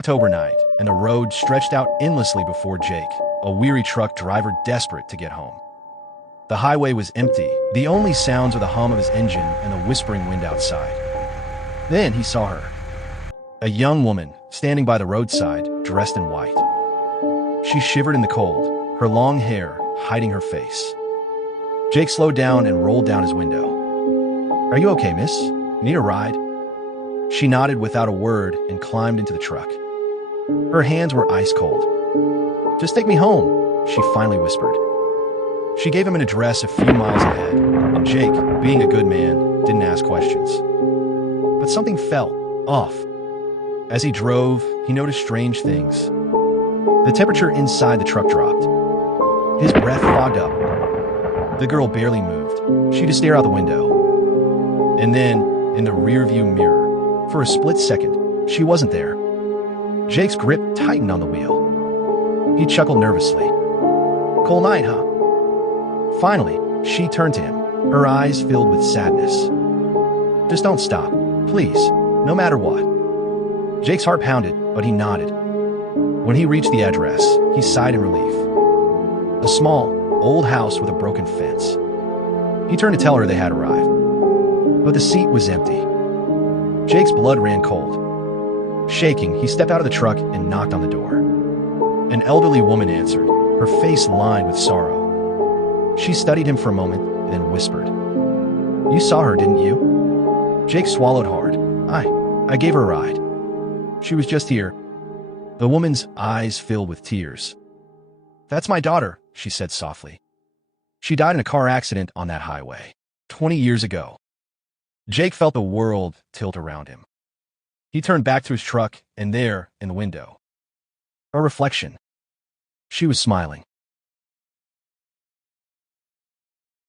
October night, and the road stretched out endlessly before Jake, a weary truck driver desperate to get home. The highway was empty. The only sounds were the hum of his engine and the whispering wind outside. Then he saw her. A young woman, standing by the roadside, dressed in white. She shivered in the cold, her long hair hiding her face. Jake slowed down and rolled down his window. "Are you okay, miss? Need a ride?" She nodded without a word and climbed into the truck. Her hands were ice cold. "Just take me home," she finally whispered. She gave him an address a few miles ahead, and Jake, being a good man, didn't ask questions. But something felt off. As he drove, he noticed strange things. The temperature inside the truck dropped. His breath fogged up. The girl barely moved. She just stared out the window. And then, in the rearview mirror, for a split second, she wasn't there. Jake's grip tightened on the wheel. He chuckled nervously. "Cold night, huh?" Finally, she turned to him, her eyes filled with sadness. "Just don't stop, please, no matter what." Jake's heart pounded, but he nodded. When he reached the address, he sighed in relief. A small, old house with a broken fence. He turned to tell her they had arrived, but the seat was empty. Jake's blood ran cold. Shaking, he stepped out of the truck and knocked on the door. An elderly woman answered, her face lined with sorrow. She studied him for a moment, then whispered, "You saw her, didn't you?" Jake swallowed hard. I gave her a ride. She was just here." The woman's eyes filled with tears. "That's my daughter," she said softly. "She died in a car accident on that highway 20 years ago." Jake felt the world tilt around him. He turned back to his truck, and there, in the window, a reflection. She was smiling.